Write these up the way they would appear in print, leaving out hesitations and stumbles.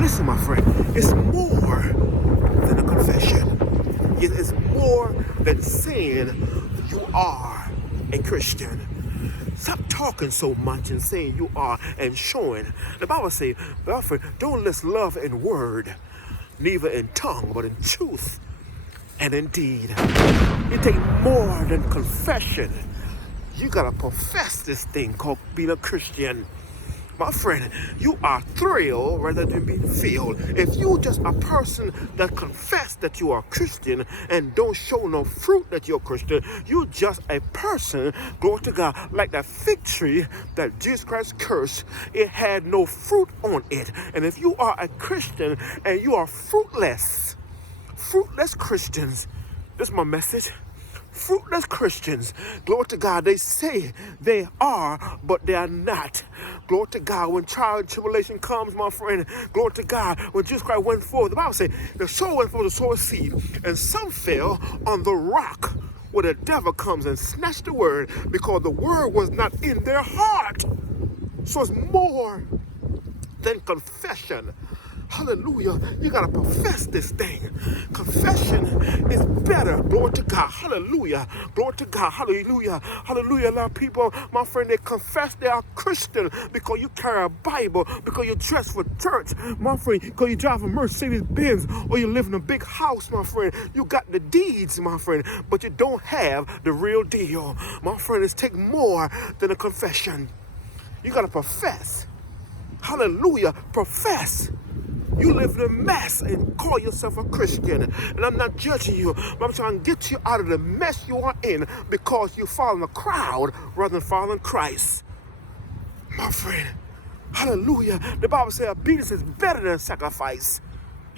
Listen, my friend, it's more than a confession. It is more than saying you are a Christian. Stop talking so much and saying you are and showing. The Bible says, don't let's love in word, neither in tongue, but in truth and in deed. It takes more than confession. You gotta profess this thing called being a Christian. My friend, you are thrilled rather than being filled. If you just a person that confess that you are a Christian and don't show no fruit that you're a Christian, you're just a person, glory to God, like that fig tree that Jesus Christ cursed. It had no fruit on it. And if you are a Christian and you are fruitless Christians, this is my message. Fruitless Christians, glory to God, they say they are, but they are not. Glory to God, when trial and tribulation comes, my friend, glory to God, when Jesus Christ went forth, the Bible says, the soul went forth to sow a seed, and some fell on the rock where the devil comes and snatched the word because the word was not in their heart. So it's more than confession. Hallelujah. You got to profess this thing. Confession is better. Glory to God. Hallelujah. Glory to God. Hallelujah. Hallelujah. A lot of people, my friend, they confess they are Christian because you carry a Bible, because you dress for church, my friend, because you drive a Mercedes Benz, or you live in a big house, my friend. You got the deeds, my friend, but you don't have the real deal. My friend, it's take more than a confession. You got to profess. Hallelujah. Profess. You live in a mess and call yourself a Christian. And I'm not judging you, but I'm trying to get you out of the mess you are in because you follow the crowd rather than following Christ. My friend, hallelujah. The Bible says obedience is better than sacrifice.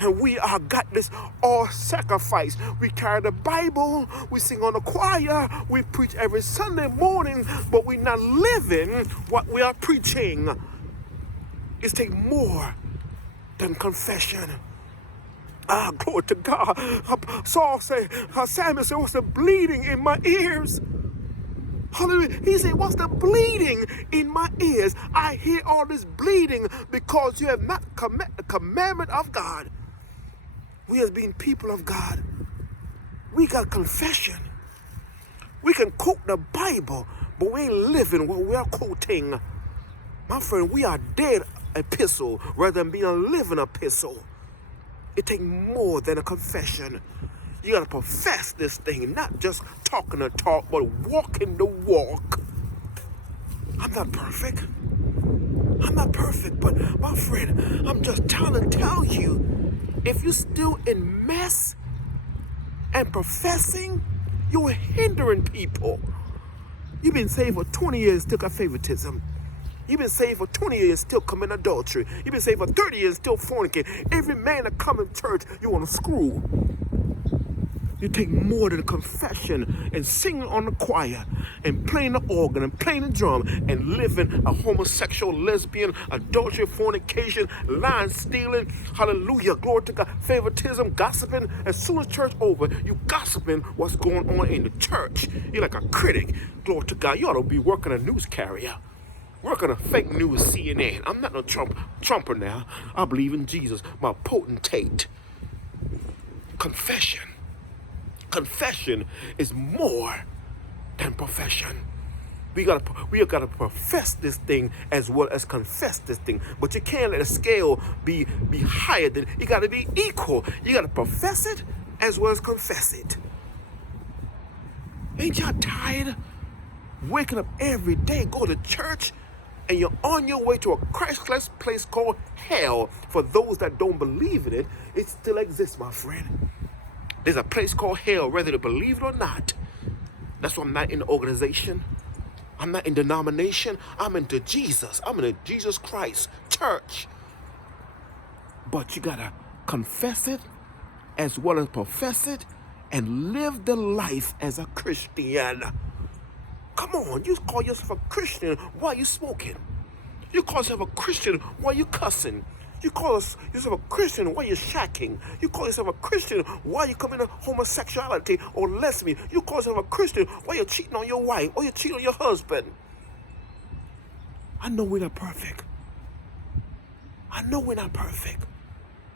And we are got this all sacrifice. We carry the Bible, we sing on the choir, we preach every Sunday morning, but we're not living what we are preaching. It's take more than confession. Glory to God. Saul said, Samuel said, what's the bleeding in my ears? Hallelujah. He said, what's the bleeding in my ears? I hear all this bleeding because you have not committed the commandment of God. We as being people of God, we got confession. We can quote the Bible, but we ain't living what we are quoting. My friend, we are dead epistle rather than being a living epistle. It takes more than a confession. You got to profess this thing, not just talking the talk, but walking the walk. I'm not perfect. But my friend, I'm just trying to tell you, if you're still in mess and professing, you're hindering people. You've been saved for 20 years, still got favoritism. You've been saved for 20 years, still committing adultery. You've been saved for 30 years, still fornicating. Every man that comes in church, you want to screw. You take more than a confession and singing on the choir and playing the organ and playing the drum and living a homosexual, lesbian, adultery, fornication, lying, stealing, hallelujah, glory to God, favoritism, gossiping. As soon as church over, you gossiping what's going on in the church. You're like a critic. Glory to God. You ought to be working a news carrier. Working a fake news CNN. I'm not no Trumper now. I believe in Jesus, my potentate. Confession. Confession is more than profession. We gotta profess this thing as well as confess this thing. But you can't let the scale be higher than it. Gotta be equal. You gotta profess it as well as confess it. Ain't y'all tired? Waking up every day, go to church, and you're on your way to a Christless place called hell. For those that don't believe in it, it still exists, my friend. There's a place called hell, whether you believe it or not. That's why I'm not in the organization. I'm not in denomination. I'm into Jesus. I'm in the Jesus Christ church. But you gotta confess it as well as profess it and live the life as a Christian. Come on, you call yourself a Christian while you smoking. You call yourself a Christian while you cussing. You call yourself a Christian while you're shacking. You call yourself a Christian while you come into homosexuality or lesbian. You call yourself a Christian while you're cheating on your wife or you're cheating on your husband. I know we're not perfect.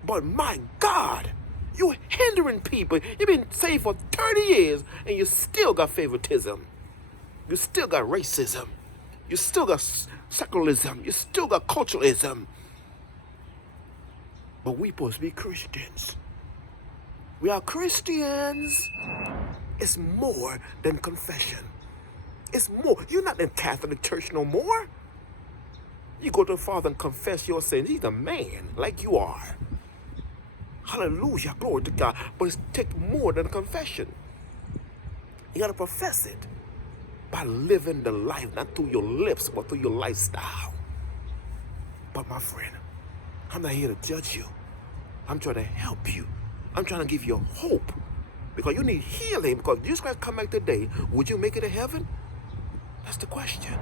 But my God, you're hindering people. You've been saved for 30 years and you still got favoritism. You still got racism. You still got secularism. You still got culturalism. But we supposed to be Christians. We are Christians. It's more than confession. It's more. You're not in Catholic Church no more. You go to the Father and confess your sins. He's a man like you are. Hallelujah. Glory to God. But it takes more than confession. You got to profess it by living the life, not through your lips, but through your lifestyle. But my friend, I'm not here to judge you. I'm trying to help you. I'm trying to give you hope. Because you need healing. Because Jesus Christ come back today. Would you make it to heaven? That's the question.